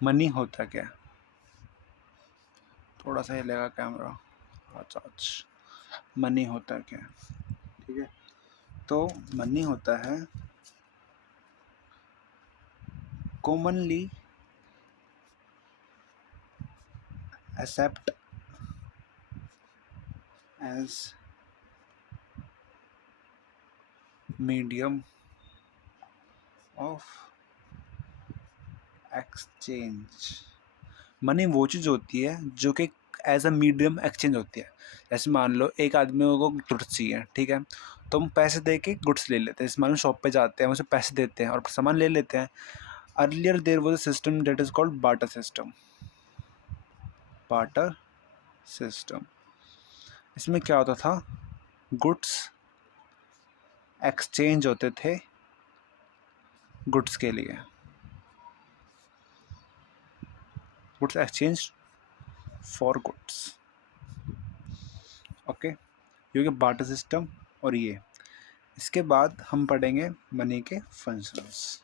Money होता क्या? थोड़ा सा हिलेगा कैमरा। अच्छा अच्छा, मनी होता क्या? ठीक है, तो मनी होता है commonly accept as medium of exchange। Money वो चीज़ होती है जो कि एज अ मीडियम एक्सचेंज होती है। जैसे मान लो एक आदमी को गुड्स चाहिए, ठीक है, तो हम पैसे दे के गुड्स ले लेते हैं। जैसे मान लो शॉप पे जाते हैं, उसे पैसे देते हैं और सामान ले लेते हैं। Earlier there was a system that is called barter system. Barter system, इसमें क्या होता था, गुड्स एक्सचेंज होते थे गुड्स के लिए, goods exchange for goods. Okay, ये हो बार्टर सिस्टम। और ये इसके बाद हम पढ़ेंगे मनी के फंक्शंस।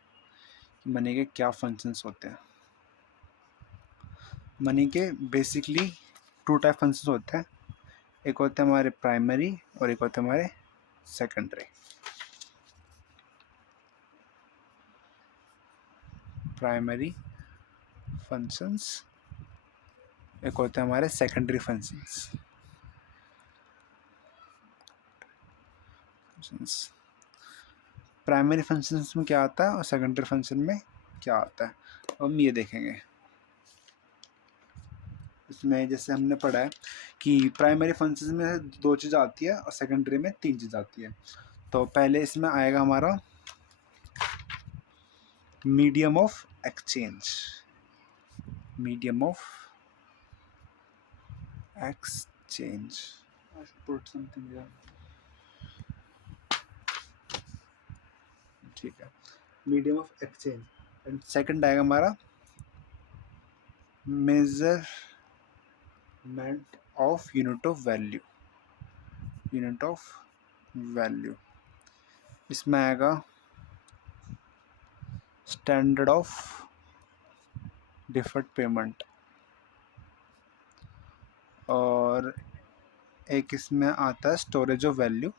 मनी के क्या फंक्शंस होते हैं। मनी के बेसिकली टू टाइप फंक्शंस होते हैं। एक होते हैं हमारे प्राइमरी और एक होते हैं हमारे सेकेंडरी। प्राइमरी फंक्शंस, एक होते हैं हमारे सेकेंडरी फंक्शंस। प्राइमरी फंक्शंस में क्या आता है और सेकेंडरी फंक्शन में क्या आता है, हम ये देखेंगे। इसमें जैसे हमने पढ़ा है कि प्राइमरी फंक्शंस में दो चीज़ आती है और सेकेंडरी में तीन चीज़ आती है। तो पहले इसमें आएगा हमारा medium of exchange. Medium of exchange, I should put something here. ठीक है, medium of exchange. And second आएगा हमारा measurement of unit of value. Unit of value, इसमें आएगा स्टैंडर्ड ऑफ डिफर्ड पेमेंट। और एक इसमें आता है स्टोरेज ऑफ वैल्यू।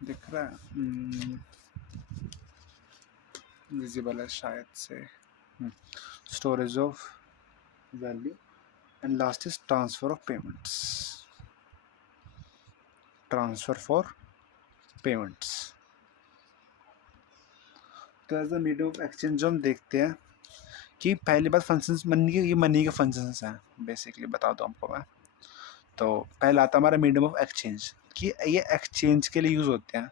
दिख रहा है, विजिबल है शायद से। Storage of value and last is transfer of payments. Transfer for payments. तो as a medium of exchange जो हम देखते हैं कि पहली बात फंक्शंस मनी के, ये मनी के फंक्शंस हैं बेसिकली, बता दो हमको मैं। तो पहला आता हमारा मीडियम ऑफ एक्सचेंज, कि ये एक्सचेंज के लिए यूज़ होते हैं।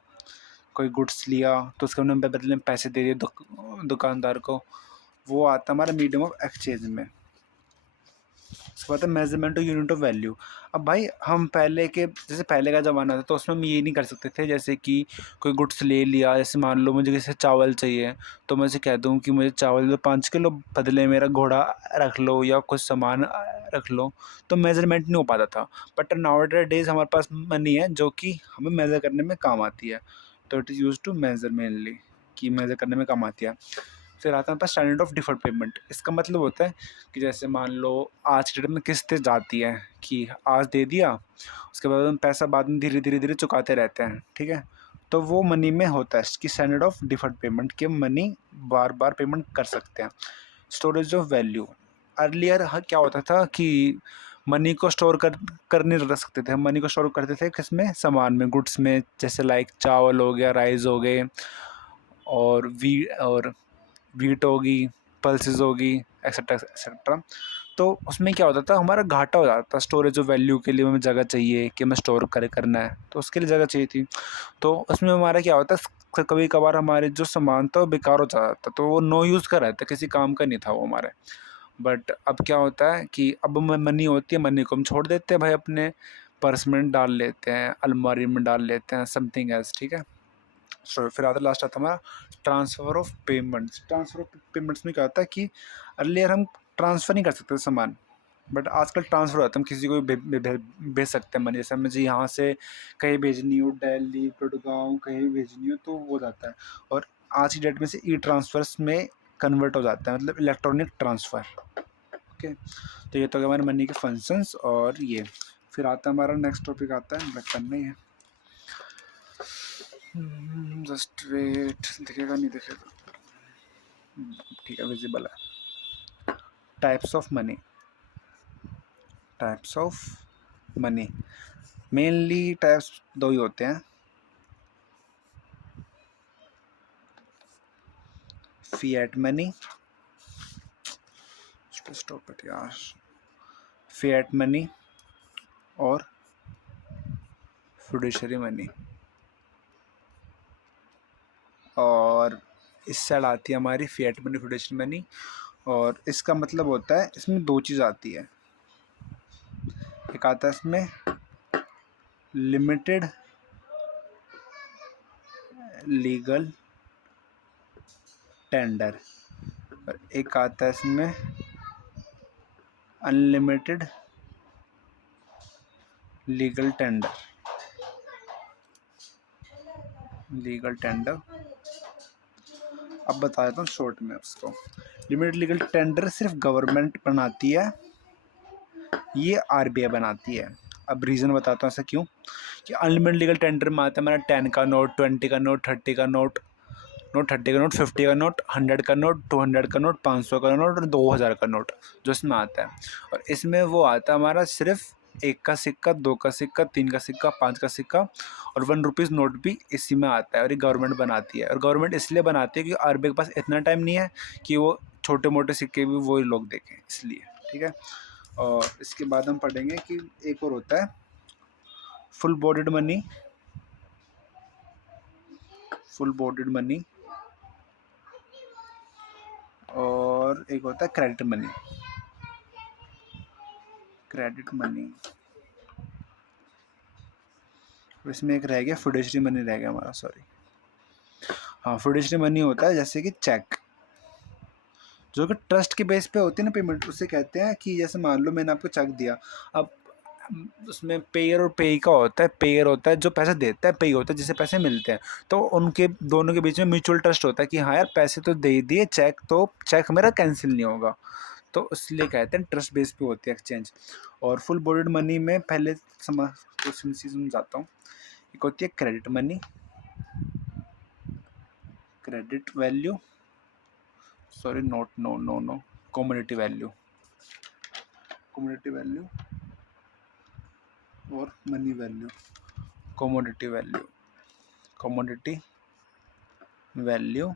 कोई गुड्स लिया तो उसके हमने बदले में पैसे दे दिए दुकानदार को, वो आता हमारा मीडियम ऑफ एक्सचेंज में। उसके बाद है measurement of unit of value. अब भाई हम पहले के जैसे पहले का ज़माना था तो उसमें हम ये नहीं कर सकते थे, जैसे कि कोई गुड्स ले लिया, जैसे मान लो मुझे जैसे चावल चाहिए तो मैं उसे कह दूँ कि मुझे चावल दो 5 किलो, बदले मेरा घोड़ा रख लो या कुछ सामान रख लो, तो मेज़रमेंट नहीं हो पाता था। बट नाउ डेज हमारे पास मनी है जो कि हमें मेज़र करने में काम आती है, तो it is use to measure mainly, कि मेज़र करने में काम आती है। फिर आता है हमारे पास स्टैंडर्ड ऑफ डिफर्ड पेमेंट। इसका मतलब होता है कि जैसे मान लो आज के डेट में किस्तें जाती हैं कि आज दे दिया, उसके बाद हम पैसा बाद में धीरे धीरे धीरे चुकाते रहते हैं, ठीक है, तो वो मनी में होता है कि स्टैंडर्ड ऑफ डिफर्ड पेमेंट के मनी बार बार पेमेंट कर सकते हैं। स्टोरेज ऑफ वैल्यू, अर्लियर क्या होता था कि मनी को स्टोर कर नहीं रख सकते थे। हम मनी को स्टोर करते थे किस में, सामान में, गुड्स में, जैसे लाइक चावल हो गया, राइस हो गए, और वीट होगी, पल्सेस होगी, एक्सेट्रा एक्सेट्रा। तो उसमें क्या होता था, हमारा घाटा हो जाता था। स्टोरेज ऑफ वैल्यू के लिए हमें जगह चाहिए कि हमें स्टोर करना है, तो उसके लिए जगह चाहिए थी। तो उसमें हमारा क्या होता है, कभी कभार हमारे जो सामान था वो बेकार हो जाता था, तो वो नो यूज़ का रहता, किसी काम का नहीं था वो हमारे। बट अब क्या होता है कि अब मनी होती है, मनी को हम छोड़ देते हैं भाई, अपने पर्स में डाल लेते हैं, अलमारी में डाल लेते हैं, समथिंग एल्स, ठीक है। सो फिर आता लास्ट आता हमारा transfer of payments. Transfer of payments में क्या होता है कि अर्लियर हम ट्रांसफ़र नहीं कर सकते सामान, बट आजकल ट्रांसफ़र होता है, हम किसी को भेज सकते हैं मनी। जैसे मुझे यहाँ से कहीं भेजनी हो, दिल्ली, गुड़गांव, कहीं भी भेजनी हो तो वो जाता है। और आज की डेट में से ई ट्रांसफर्स में कन्वर्ट हो जाता है, मतलब इलेक्ट्रॉनिक ट्रांसफ़र। ओके, तो ये तो हमारे मनी के फंक्शंस। और ये फिर आता है हमारा नेक्स्ट टॉपिक आता है, ब्लैक पेन नहीं है, जस्ट वेट, दिखेगा नहीं दिखेगा, ठीक है विजिबल है। Types of money, types of money mainly types दो ही होते हैं, फिएट मनी, स्टॉप इट यार, फिएट मनी और फिडुशियरी मनी। और इस साइड आती है हमारी फिएट मनी, फिडुशियरी मनी। और इसका मतलब होता है, इसमें दो चीज़ आती है, एक आता है इसमें लिमिटेड लीगल टेंडर, और एक आता है इसमें unlimited legal tender. Legal tender अब बता देता हूँ शॉर्ट में उसको। लिमिटेड लीगल टेंडर सिर्फ गवर्नमेंट बनाती है, ये आरबीआई बनाती है। अब रीज़न बताता हूँ ऐसा क्यों, कि अनलिमिटेड लीगल टेंडर में आता है मेरा 10 का नोट, 20 का नोट, 30 का नोट, 30 का नोट, 50 का नोट, 100 का नोट, 200 का नोट, 500 का नोट और 2000 का नोट जो इसमें आता है। और इसमें वो आता है हमारा सिर्फ 1 का सिक्का, 2 का सिक्का, 3 का सिक्का, 5 का सिक्का और 1 रुपीज़ नोट भी इसी में आता है। और ये गवर्नमेंट बनाती है, और गवर्नमेंट इसलिए बनाती है क्योंकि आरबीआई के पास इतना टाइम नहीं है कि वो छोटे मोटे सिक्के भी वही लोग देखें, इसलिए। ठीक है, और इसके बाद हम पढ़ेंगे कि एक और होता है full bodied money, full bodied money, और एक होता है क्रेडिट मनी, क्रेडिट मनी। इसमें एक रह गया फिडुशियरी मनी, रह गया हमारा, सॉरी। हाँ, फिडुशियरी मनी होता है जैसे कि चेक, जो कि ट्रस्ट के बेस पे होती है ना पेमेंट, उससे कहते हैं कि जैसे मान लो मैंने आपको चेक दिया, अब उसमें पेयर और पेई का होता है। पेयर होता है जो पैसे देता है, पेई होता है जिसे पैसे मिलते हैं। तो उनके दोनों के बीच में म्यूचुअल ट्रस्ट होता है कि हाँ यार पैसे तो दे दिए, चेक तो चेक मेरा कैंसिल नहीं होगा, तो इसलिए कहते हैं ट्रस्ट बेस पे होती है एक्सचेंज। और फुल बॉडीड मनी में पहले समझाता हूँ। एक होती है credit money, credit value, sorry not, no no no, commodity value, commodity value और money value, commodity value, commodity value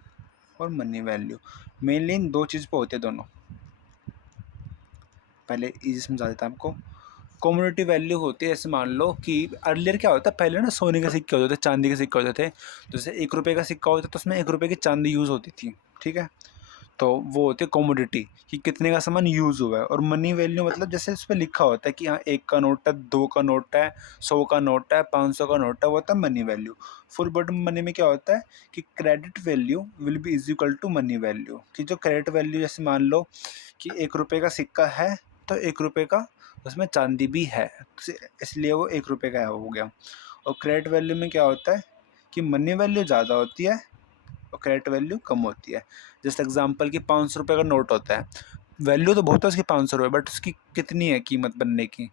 और मनी वैल्यू। मेनली इन दो चीज़ पे होते हैं दोनों। पहले इजी समझा देता हूँ आपको। कमोडिटी वैल्यू होती है, ऐसे मान लो कि अर्लियर क्या होता है, पहले ना सोने के सिक्के होते थे, चांदी के सिक्के होते थे। जैसे 1 रुपये का सिक्का होता तो उसमें 1 रुपये की चांदी यूज़ होती थी। ठीक है, तो वो होती है कमोडिटी, कि कितने का सामान यूज़ हुआ है। और मनी वैल्यू मतलब जैसे उस पर लिखा होता है कि हाँ 1 का नोट है, 2 का नोट है, 100 का नोट है, 500 का नोट है, वो होता है money value. Full bottom money में क्या होता है कि credit value will be is equal to money value, कि जो क्रेडिट वैल्यू जैसे मान लो कि 1 रुपये का सिक्का है, तो 1 रुपये का उसमें चांदी भी है, तो इसलिए वो 1 रुपये का हो गया। और क्रेडिट वैल्यू में क्या होता है कि मनी वैल्यू ज़्यादा होती है और क्रेडिट वैल्यू कम होती है। जैसे एग्जांपल कि 500 रुपये का नोट होता है, वैल्यू तो बहुत है उसकी 500 रुपये, बट उसकी कितनी है कीमत बनने की,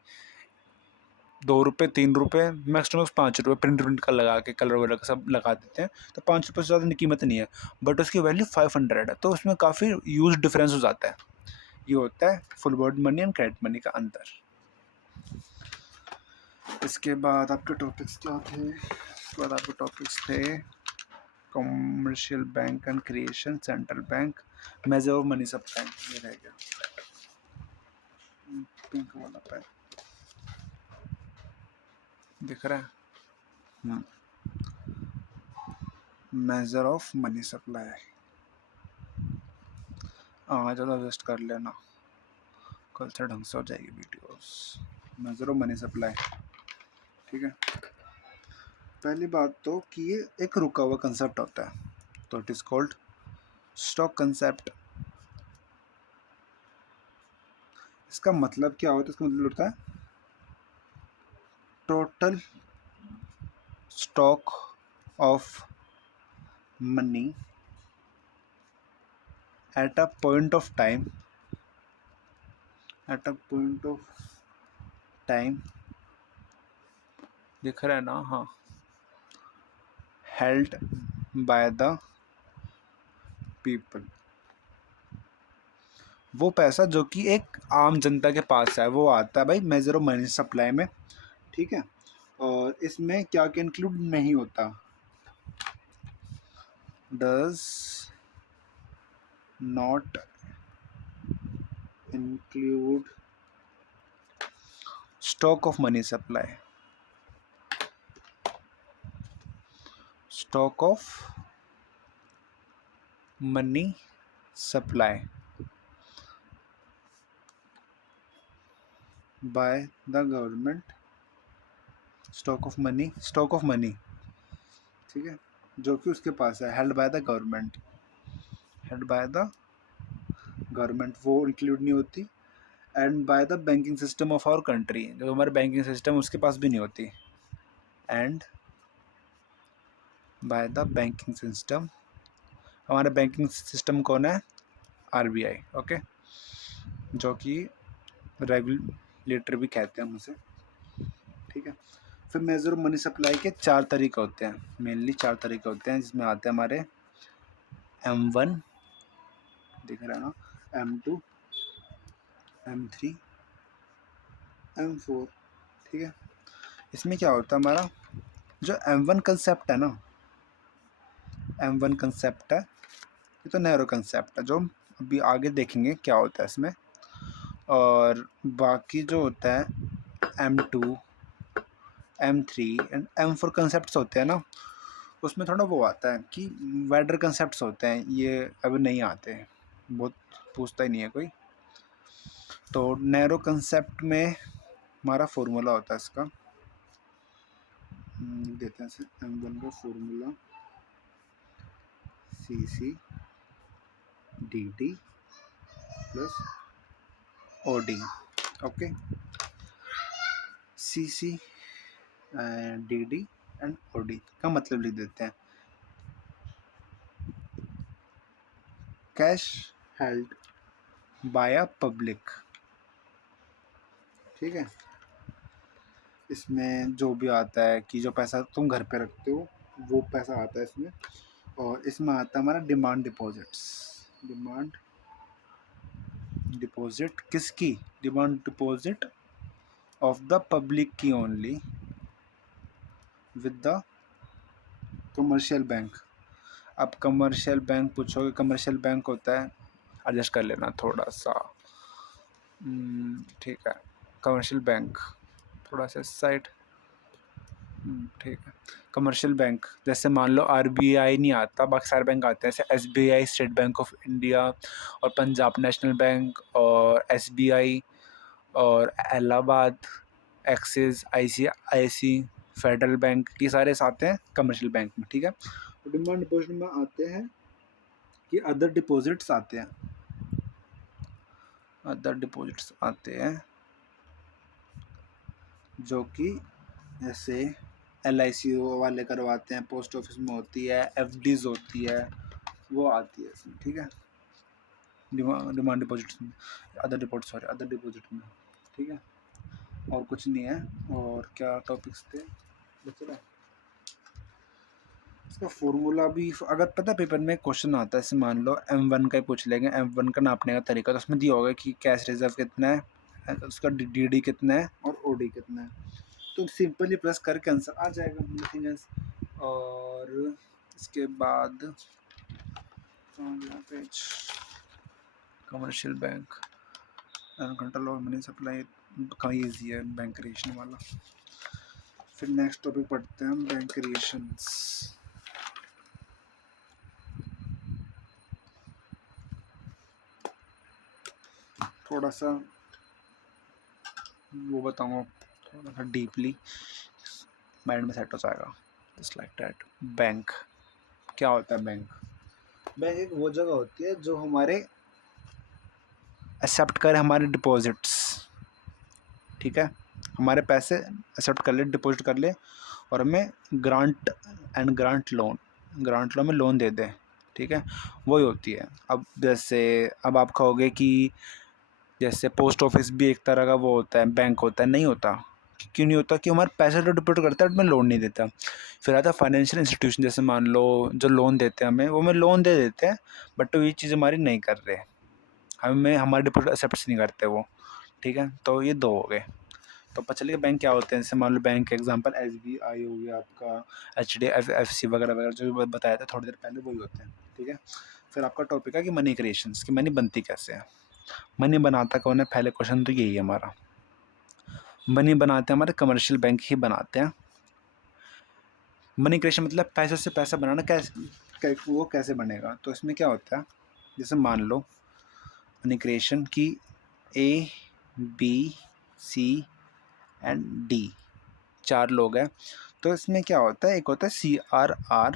2 रुपये, 3 रुपये, मैक्सिमम 5 रुपये, प्रिंट का लगा के कलर वगैरह का सब लगा देते हैं, तो 5 रुपये से ज़्यादा कीमत नहीं है, बट उसकी वैल्यू 500 है, तो उसमें काफ़ी यूज डिफरेंस हो जाता है। ये होता है full body money and credit money का अंतर। इसके बाद आपके टॉपिक्स क्या थे, इसके बाद आपके टॉपिक्स थे commercial bank and creation, central bank, measure of money supply, ये रह गया पिंक वाला पैन, दिख रहा है, मेजर ऑफ मनी सप्लाई। हाँ, ज़्यादा वेस्ट कर लेना, कल से ढंग से हो जाएगी videos. Measure of money supply, ठीक है। पहली बात तो कि ये एक रुका हुआ कंसेप्ट होता है, तो it is called stock concept. इसका मतलब क्या होता है, इसका मतलब होता है total stock of money at a point of time, at a point of time, दिख रहा है ना, हाँ, हेल्ड बाय द पीपल। वो पैसा जो कि एक आम जनता के पास है वो आता है भाई मेजर ऑफ मनी सप्लाई में, ठीक है। और इसमें क्या क्या इंक्लूड नहीं होता, does not include stock of money supply, stock of money supply by the government, stock of money, stock of money, ठीक है, जो कि उसके पास है, held by the government, held by the government, वो इंक्लूड नहीं होती। And by the banking system of our country, जो हमारे बैंकिंग सिस्टम उसके पास भी नहीं होती। And by the banking system, हमारा बैंकिंग सिस्टम कौन है, आरबीआई, ओके, जो कि रेगुलेटर भी कहते हैं हम उसे, ठीक है। फिर मेजर ऑफ मनी सप्लाई के 4 तरीके होते हैं, मेनली 4 तरीके होते हैं, जिसमें आते हैं हमारे M1, दिख रहा है ना, M2, M3, M4, ठीक है। इसमें क्या होता है हमारा जो M1 कंसेप्ट है ना, M1 कंसेप्ट है, ये तो नैरो कंसेप्ट है, जो हम अभी आगे देखेंगे क्या होता है इसमें। और बाकी जो होता है M2, M3 and M4 concept होते हैं ना, उसमें थोड़ा वो आता है कि वाइडर कंसेप्ट होते हैं, ये अभी नहीं आते, बहुत पूछता ही नहीं है कोई। तो नैरो कंसेप्ट में हमारा फॉर्मूला होता है इसका, देते हैं M1 का formula CC DT plus OD, okay, CC DD and OD का मतलब लिख देते हैं, cash held by a public, ठीक है। इसमें जो भी आता है कि जो पैसा तुम घर पे रखते हो वो पैसा आता है इसमें। और इसमें आता है हमारा डिमांड डिपॉजिट्स, डिमांड डिपॉजिट किसकी, demand deposit of the public की only with the commercial bank. अब कमर्शियल बैंक पूछोगे, कमर्शियल बैंक होता है, एडजस्ट कर लेना थोड़ा सा, ठीक है, कमर्शियल बैंक थोड़ा सा साइड, ठीक है। कमर्शियल बैंक जैसे मान लो आरबीआई नहीं आता, बाकी सारे बैंक आते हैं, जैसे SBI, State Bank of India, और पंजाब नेशनल बैंक, और एसबीआई, और Allahabad, Axis, ICIC, Federal Bank, ये सारे आते हैं कमर्शियल बैंक में, ठीक है। तो डिमांड डिपॉजिट में आते हैं कि अदर डिपॉजिट्स आते हैं, अदर डिपॉजिट्स आते हैं जो कि जैसे LIC वाले करवाते हैं, पोस्ट ऑफिस में होती है, FDs होती है, वो आती है इसमें, ठीक है, डिमांड डिपॉजिट में, other deposit, sorry other deposit में, ठीक है। और कुछ नहीं है। और क्या टॉपिक्स थे बच रहा है, इसका फॉर्मूला भी अगर पता है पेपर में क्वेश्चन आता है, जैसे मान लो M1 का ही पूछ लेंगे, M1 का नापने का तरीका, तो उसमें दिया होगा कि कैश रिजर्व कितना है, उसका DD कितना है और OD कितना है, तो सिंपली प्रेस करके आंसर आ जाएगा, नथिंग एल्स। और इसके बाद page commercial bank and control of money supply का ईजी है बैंक क्रिएशन वाला। फिर नेक्स्ट टॉपिक पढ़ते हैं हम, बैंक क्रिएशंस। थोड़ा सा वो बताऊंगा, थोड़ा सा डीपली माइंड में सेट हो जाएगा, जस्ट लाइक दैट। बैंक क्या होता है, बैंक, बैंक एक वो जगह होती है जो हमारे एक्सेप्ट करे हमारे डिपॉजिट्स, ठीक है, हमारे पैसे एक्सेप्ट कर ले, डिपॉजिट कर ले, और हमें grant and grant loan, grant loan में लोन दे दे, ठीक है, वही होती है। अब जैसे अब आप कहोगे कि जैसे पोस्ट ऑफिस भी एक तरह का वो होता है, बैंक होता है, नहीं होता। क्यों नहीं होता? कि हमारे पैसे तो डिपोजिट करता है बट मैं लोन नहीं देता। फिर आता है फाइनेंशियल इंस्टीट्यूशन, जैसे मान लो जो लोन देते हैं हमें, वो हमें लोन दे देते हैं बट तो ये चीज़ हमारी नहीं कर रहे, हमें हमारे डिपोजिट एक्सेप्ट नहीं करते वो। ठीक है, तो ये दो हो गए। तो पता चलिए बैंक क्या होते हैं, जैसे मान लो बैंक का एग्जांपल SBI हो गया आपका, HDFC वगैरह वगैरह जो भी बताया था थोड़ी देर पहले, वही होते हैं। ठीक है, फिर आपका टॉपिक है कि मनी क्रिएशंस, की मनी बनती कैसे है, मनी बनाता कौन है। पहले क्वेश्चन तो यही है हमारा, मनी बनाते हैं हमारे कमर्शियल बैंक ही बनाते हैं। मनी क्रिएशन मतलब पैसे से पैसा बनाना, वो कैसे बनेगा। तो इसमें क्या होता है, जैसे मान लो मनी क्रिएशन की ABCD 4 लोग हैं, तो इसमें क्या होता है, एक होता है CRR,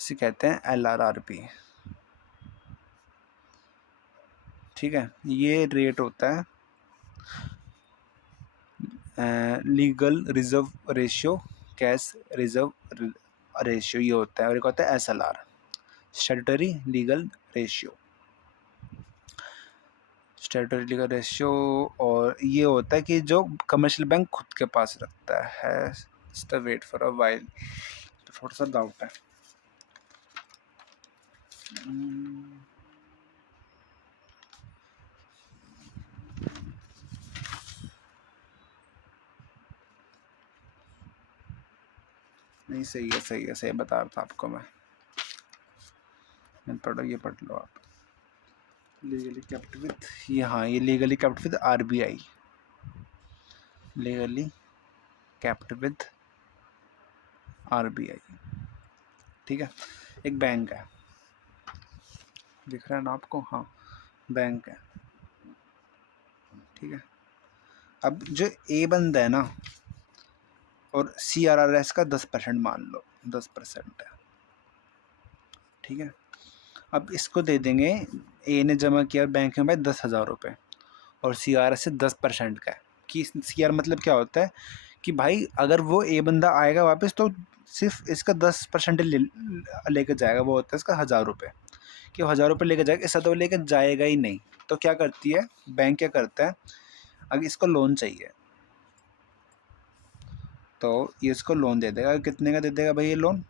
इसे कहते हैं LRRP। ठीक है, ये रेट होता है legal reserve ratio, cash reserve ratio, ये होता है। और एक होता है SLR, statutory legal ratio, statutory legal ratio. और ये होता है कि जो कमर्शियल बैंक खुद के पास रखता है। Just wait for a while, थोड़ा सा डाउट है। नहीं, सही है, सही है, सही बता रहा था आपको मैं पढ़ो, ये पढ़ लो आप। लीगली केप्ट विथ, ये हाँ, ये legally kept with RBI, legally kept with RBI। ठीक है, एक बैंक है, दिख रहा है ना आपको, हाँ बैंक है। ठीक है, अब जो A बंदा है ना, और CRRS का 10% मान लो, 10% है। ठीक है, अब इसको दे देंगे, A ने जमा किया बैंक में भाई 10,000 रुपये, और CRS से 10% का है। कि CR मतलब क्या होता है कि भाई अगर वो A बंदा आएगा वापस तो सिर्फ इसका 10% लेकर जाएगा, वो होता है इसका 1,000 रुपये। कि 1,000 रुपये लेकर जाएगा, इसका तो लेकर जाएगा ही नहीं। तो क्या करती है बैंक, क्या करता है, अगर इसको लोन चाहिए तो ये इसको लोन दे देगा। कितने का दे देगा भाई ये लोन?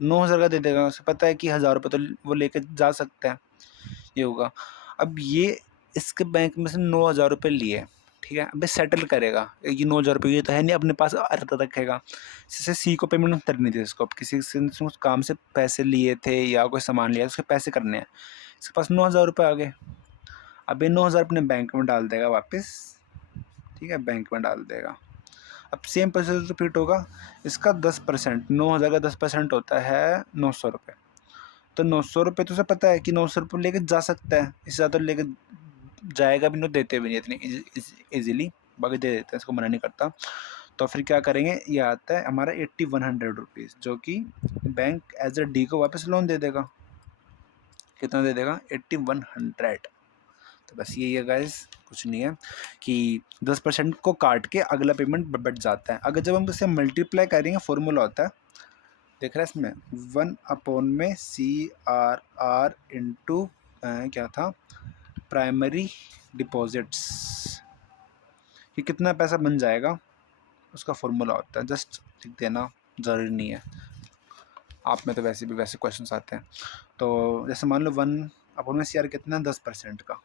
9,000 का दे देगा। उसे पता है कि 1,000 रुपये तो वो लेकर जा सकते हैं, ये होगा। अब ये इसके बैंक में से 9,000 रुपये लिए, ठीक है, अब सेटल करेगा। ये 9,000 रुपये ये तो है नहीं अपने पास रखेगा, जैसे C को पेमेंट करनी थी इसको, अब किसी से उस काम से पैसे लिए थे या कोई सामान लिया, उसके पैसे करने हैं, इसके पास 9,000 रुपये आ गए। अब ये 9,000 अपने बैंक में डाल देगा वापस। ठीक है, बैंक में डाल देगा। अब सेम प्रोसेस रिपीट होगा। इसका 10%, 9,000 का 10% होता है 900 रुपये। तो 900 रुपये तो उसे पता है कि 900 रुपये लेके जा सकता है, इससे ज़्यादा लेके जाएगा भी नहीं, देते भी नहीं इतनी ईजिली, बाकी दे देते हैं, इसको मना नहीं करता। तो फिर क्या करेंगे, ये आता है हमारा 8,100 रुपीज़, जो कि बैंक एज ए D को वापस लोन दे देगा। कितना दे देगा? 8,100। तो बस यही है गाइस, कुछ नहीं है कि 10% को काट के अगला पेमेंट बच जाता है। अगर जब हम इसे मल्टीप्लाई करेंगे, फॉर्मूला होता है, देख रहा है इसमें 1/में CRR इंटू क्या था, प्राइमरी डिपॉजिट्स, कि कितना पैसा बन जाएगा, उसका फॉर्मूला होता है। जस्ट लिख देना, ज़रूरी नहीं है, आप में तो वैसे भी वैसे क्वेश्चंस आते हैं। तो जैसे मान लो 1/में CR कितना है, 10% का,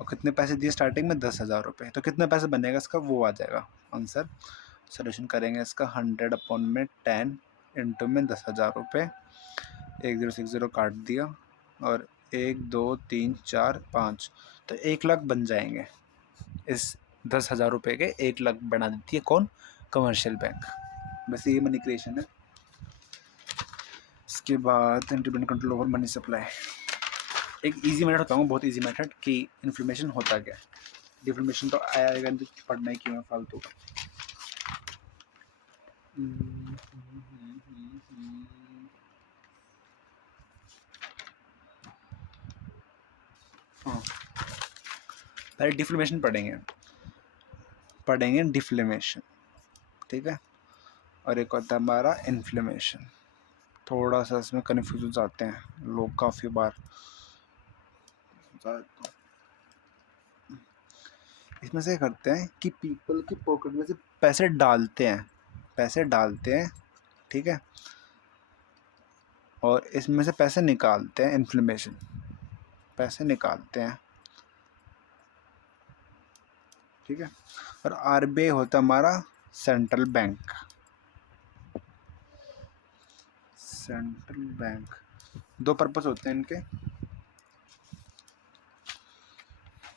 और कितने पैसे दिए स्टार्टिंग में, 10,000 रुपये। तो कितना पैसा बनेगा इसका, वो आ जाएगा आंसर। सोल्यूशन करेंगे इसका, 100/में 10 इंटू में 10,000 रुपये, 1060 काट दिया, और 1 2 3 4 5, तो 1,00,000 बन जाएंगे। इस 10,000 रुपये के 1,00,000 बना देती है कौन? Commercial bank. बस ये मनी क्रिएशन है। इसके बाद इंटरवेंट कंट्रोल ओवर मनी सप्लाई। एक इजी मेथड बताऊंगा, बहुत इजी मेथड, कि इन्फ्लेमेशन होता क्या है। डिफ्लेमेशन तो आएगा नहीं, तो पढ़ना ही क्यों है फालतू। हाँ, पहले डिफ्लेमेशन पढ़ेंगे डिफ्लेमेशन, ठीक है। और एक होता है हमारा इन्फ्लेमेशन। थोड़ा सा इसमें कन्फ्यूज हो जाते हैं लोग काफ़ी बार। इसमें से करते हैं कि पीपल की पॉकेट में से पैसे डालते हैं, ठीक है, और इसमें से पैसे निकालते हैं, इन्फ्लेमेशन, पैसे निकालते हैं, ठीक है। और आरबीआई होता है हमारा सेंट्रल बैंक। दो पर्पस होते हैं इनके,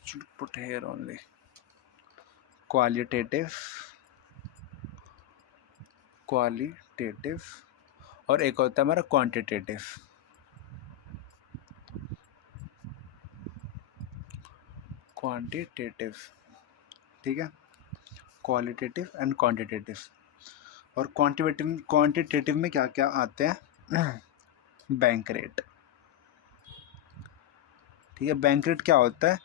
should put here only, qualitative और एक होता है हमारा क्वांटिटेटिव। ठीक है, क्वालिटेटिव एंड क्वांटिटेटिव। और क्वांटिटेटिव में क्या क्या आते हैं? बैंक रेट, ठीक है। बैंक रेट क्या होता है?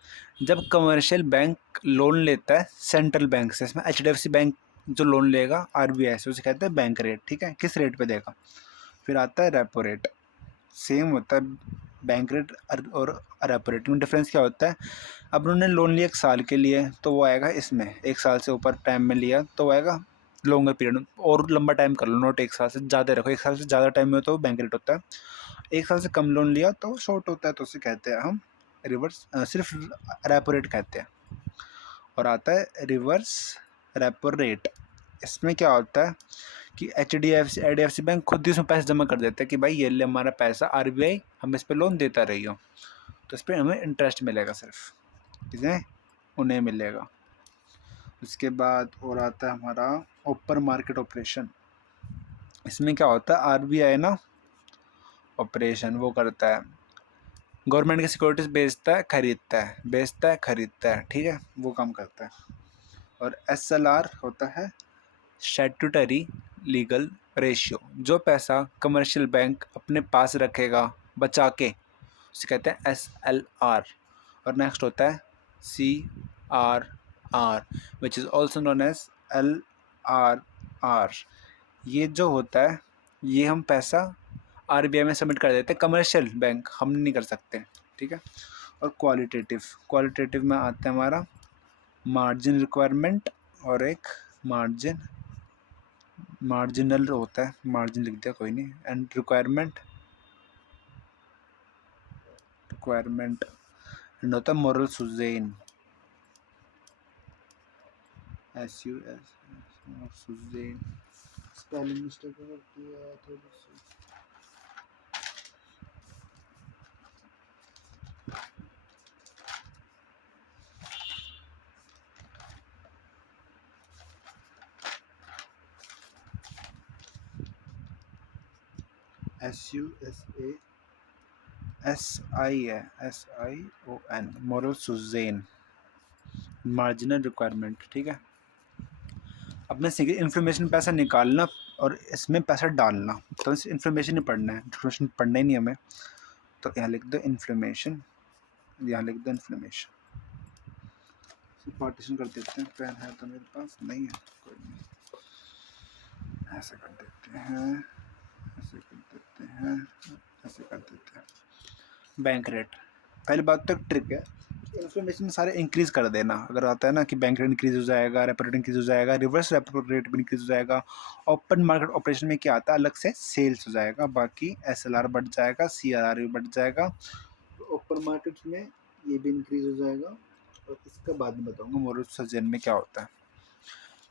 जब कमर्शियल बैंक लोन लेता है सेंट्रल बैंक से, इसमें HDFC बैंक जो लोन लेगा RBI से, उसे कहते हैं बैंक रेट, ठीक है, किस रेट पे देगा। फिर आता है रेपो रेट, सेम होता है बैंक रेट और रेपो रेट में डिफरेंस क्या होता है? अब उन्होंने लोन लिया 1 साल के लिए तो वो आएगा इसमें, 1 साल से ऊपर टाइम में लिया तो वो आएगा लॉन्गर पीरियड, और लंबा टाइम कर लो, नोट 1 साल से ज़्यादा रखो, 1 साल से ज़्यादा टाइम में तो बैंक रेट होता है, 1 साल से कम लोन लिया तो शॉर्ट होता है, तो उसे कहते हैं हम रिवर्स, सिर्फ रेपो रेट कहते हैं। और आता है रिवर्स रेपो रेट। इसमें क्या होता है कि HDFC बैंक खुद ही उसमें पैसे जमा कर देता है कि भाई ये ले हमारा पैसा, RBI हम इस पर लोन देता रही हो, तो इस पर हमें इंटरेस्ट मिलेगा, सिर्फ कितने उन्हें मिलेगा। उसके बाद और आता है हमारा ओपन मार्केट ऑपरेशन। इसमें क्या होता है? RBI ना ऑपरेशन वो करता है, गवर्नमेंट की सिक्योरिटीज बेचता है खरीदता है, ठीक है, वो काम करता है। और SLR होता है स्टैट्यूटरी लीगल रेशियो, जो पैसा कमर्शियल बैंक अपने पास रखेगा बचा के, उसे कहते हैं SLR। और नेक्स्ट होता है CRR, which is also known as LRR। ये जो होता है, ये हम पैसा RBI में सबमिट कर देते हैं, कमर्शियल बैंक हम नहीं कर सकते, ठीक है। और क्वालिटेटिव में आता है हमारा मार्जिन रिक्वायरमेंट और एक मार्जिनल होता है, मार्जिन लिख दिया कोई नहीं, एंड रिक्वायरमेंट एंड होता है मोरल सुज़ेन, सुज़ेन, स्पेलिंग मिस्टेक कर दिया थोड़ी सी। SION, मोरल सुज़ेन, मार्जिनल रिक्वायरमेंट, ठीक है। अपने से इन्फॉर्मेशन पैसा निकालना और इसमें पैसा डालना, तो इस इन्फॉर्मेशन ही पढ़ना है, इन्फॉर्मेशन पढ़ना ही नहीं हमें, तो यहाँ लिख दो इन्फॉर्मेशन, यहाँ लिख दो इन्फॉर्मेशन। पार्टीशन कर देते हैं, पेन है तो मेरे पास नहीं है, कोई नहीं, ऐसे कर देते हैं, ऐसे कर देते हैं, ऐसे कर देते हैं। बैंक रेट, पहली बात तो ट्रिक है, इन्फॉर्मेशन सारे इंक्रीज़ कर देना। अगर आता है ना कि बैंक रेट इंक्रीज़ हो जाएगा, रेपो रेट इंक्रीज़ हो जाएगा, रिवर्स रेपो रेट भी इंक्रीज़ हो जाएगा, ओपन मार्केट ऑपरेशन में क्या आता है, अलग से सेल्स हो जाएगा, बाकी SLR बढ़ जाएगा, CRR भी बढ़ जाएगा, ओपन मार्केट में ये भी इंक्रीज़ हो जाएगा। और इसका बाद में बताऊँगा मोरल सुज़ेन में क्या होता है।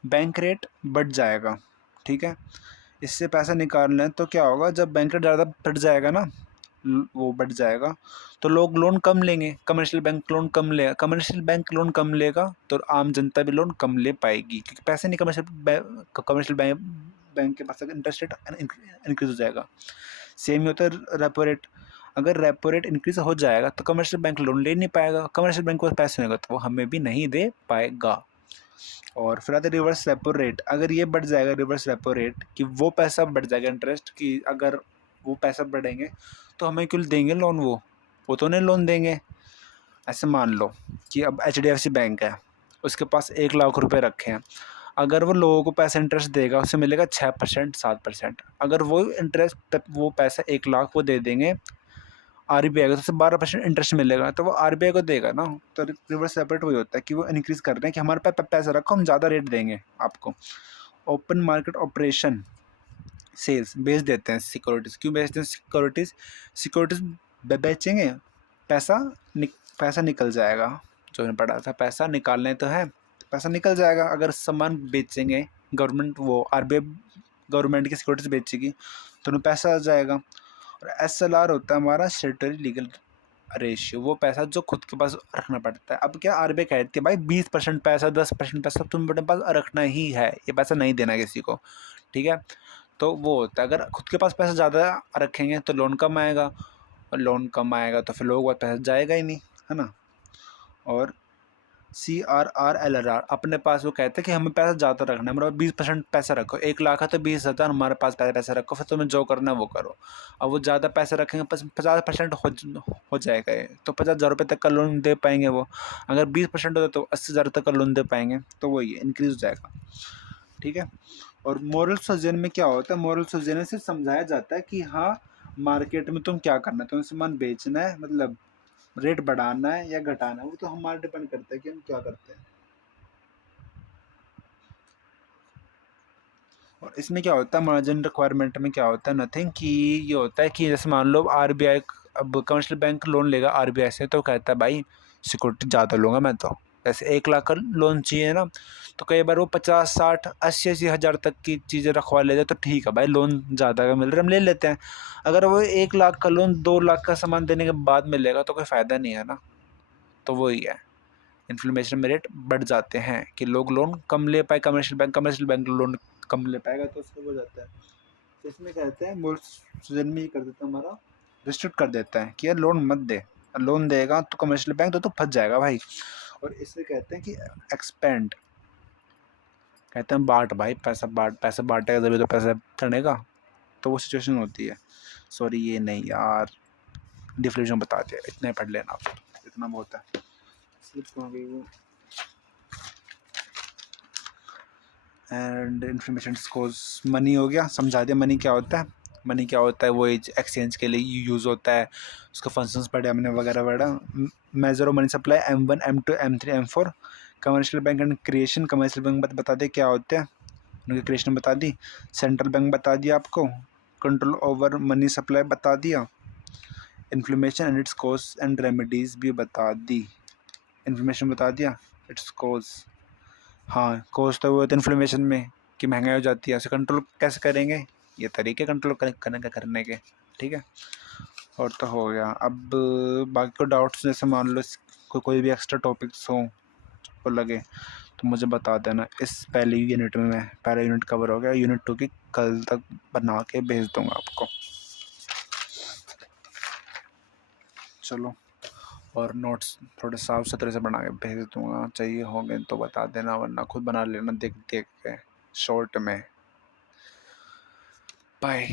बैंक रेट बढ़ जाएगा, ठीक है, इससे पैसा निकालना है तो क्या होगा, जब बैंक रेट ज़्यादा बढ़ जाएगा ना, वो बढ़ जाएगा तो लोग लोन कम लेंगे, कमर्शियल बैंक लोन कम लेगा तो आम जनता भी लोन कम ले पाएगी, क्योंकि पैसे नहीं, कमर्शियल बैंक के पास इंटरेस्ट रेट इंक्रीज हो जाएगा। सेम ही होता है रेपो रेट, अगर रेपो रेट इंक्रीज हो जाएगा तो कमर्शियल बैंक लोन ले नहीं पाएगा, कमर्शियल बैंक को पैसे होगा तो वो हमें भी नहीं दे पाएगा। और फिर आता है रिवर्स रेपो रेट, अगर ये बढ़ जाएगा रिवर्स रेपो रेट कि वो पैसा बढ़ जाएगा इंटरेस्ट, कि अगर वो पैसा बढ़ेंगे तो हमें क्यों देंगे लोन, वो तो नहीं लोन देंगे। ऐसे मान लो कि अब HDFC बैंक है, उसके पास 1 लाख रुपए रखे हैं, अगर वो लोगों को पैसा इंटरेस्ट देगा, उससे मिलेगा 6% 7%। अगर वो इंटरेस्ट वो पैसा 1 लाख वो दे देंगे आरबीआई को, तो उससे 12% इंटरेस्ट मिलेगा, तो वो आरबीआई को देगा ना। तो रिवर्स सेपरेट वही होता है कि वो इंक्रीज़ कर रहे हैं कि हमारे पास पैसा रखो, हम ज़्यादा रेट देंगे आपको। ओपन मार्केट ऑपरेशन सेल्स, बेच देते हैं सिक्योरिटीज़। क्यों बेचते हैं सिक्योरिटीज़? सिक्योरिटीज़ बेचेंगे, पैसा निकल जाएगा। जो मैंने पढ़ा था, पैसा निकालने तो है, पैसा निकल जाएगा। अगर सामान बेचेंगे, गवर्नमेंट वो आरबीआई गवर्नमेंट की सिक्योरिटीज़ बेचेगी तो उन्हें पैसा आ जाएगा। और एसएलआर होता है हमारा स्टेटरी लीगल रेशियो, वो पैसा जो खुद के पास रखना पड़ता है। अब क्या आरबीआई कहती है भाई 20% पैसा 10% पैसा तुम अपने पास रखना ही है, ये पैसा नहीं देना किसी को, ठीक है। तो वो होता है, अगर खुद के पास पैसा ज़्यादा रखेंगे तो लोन कम आएगा, और लोन कम आएगा तो फिर लोगों के पास पैसा जाएगा ही नहीं, है ना। और CRR LRR अपने पास वो कहते हैं कि हमें पैसा ज़्यादा रखना है, मतलब 20% पैसा रखो। 1 लाख है तो 20,000 हमारे पास पैसा रखो, फिर तुम्हें जो करना है वो करो। अब वो ज़्यादा पैसा रखेंगे 50% हो जाएगा ये, तो 50,000 रुपये तक का लोन दे पाएंगे वो। अगर 20% होता तो 80,000 तक का लोन दे पाएंगे, तो वही है, इंक्रीज हो जाएगा, ठीक है। और मोरल सजेशन में क्या होता है? मोरल सजेशन से समझाया जाता है कि हाँ, मार्केट में तुम क्या करना है, तुम्हें सामान बेचना है, मतलब रेट बढ़ाना है या घटाना है, वो तो हमारे डिपेंड करता है कि हम क्या करते हैं। और इसमें क्या होता है, मार्जिन रिक्वायरमेंट में क्या होता है, नथिंग, कि ये होता है कि जैसे मान लो आरबीआई, अब कमर्शियल बैंक लोन लेगा आरबीआई से, तो कहता है भाई सिक्योरिटी ज़्यादा लूँगा मैं, तो जैसे 1 लाख का लोन चाहिए ना, तो कई बार वो 50 60 80 हज़ार तक की चीज़ें रखवा लेते, तो ठीक है भाई, लोन ज़्यादा का मिल रहा है, हम ले लेते हैं। अगर वो 1 लाख का लोन 2 लाख का सामान देने के बाद मिलेगा तो कोई फ़ायदा नहीं है ना। तो वही है, इन्फ्लेमेशन में रेट बढ़ जाते हैं कि लोग लोन कम ले पाए, कमर्शियल बैंक लोन कम ले पाएगा, तो उसको हो जाता है। तो इसमें कहते हैं मूल सृजन में ये कर देता है हमारा, रिस्ट्रिक्ट कर देता है कि यार लोन मत दे, लोन देगा तो कमर्शियल बैंक तो फंस जाएगा भाई। और इससे कहते हैं कि एक्सपेंड, कहते हैं बांट भाई, पैसा बांटेगा तभी तो पैसा चढ़ेगा, तो वो सिचुएशन होती है। सॉरी ये नहीं यार, डिफ्लेशन बता दिया, इतना ही पढ़ लेना आप, इतना बहुत है। स्लिप हो गई वो। एंड इन्फॉर्मेशन कोर्स मनी हो गया, समझा दिया मनी क्या होता है। मनी क्या होता है, वो एक्सचेंज के लिए यूज़ होता है, उसका फंक्शंस पढ़े हमने वगैरह वगैरह। Measure of money supply M1 M2 M3 M4। Commercial bank and creation, commercial bank बता दे क्या होते हैं, उनकी क्रिएशन बता दी। सेंट्रल बैंक बता दिया आपको, कंट्रोल ओवर मनी सप्लाई बता दिया। Inflammation and it's cause and remedies भी बता दी। इन्फ्लेमेशन बता दिया, इट्स कॉज, हाँ कॉज तो वो इन्फ्लेमेशन में कि महंगाई हो जाती है, उसे कंट्रोल कैसे करेंगे, ये तरीके कंट्रोल करने के, ठीक है। और तो हो गया। अब बाकी को डाउट्स जैसे मान लो कोई भी एक्स्ट्रा टॉपिक्स हो को लगे तो मुझे बता देना। इस पहले यूनिट में मैं पहला यूनिट कवर हो गया, यूनिट 2 की कल तक बना के भेज दूंगा आपको। चलो, और नोट्स थोड़े साफ सुथरे से बना के भेज दूंगा, चाहिए होंगे तो बता देना, वरना खुद बना लेना देख देख के शॉर्ट में। बाय।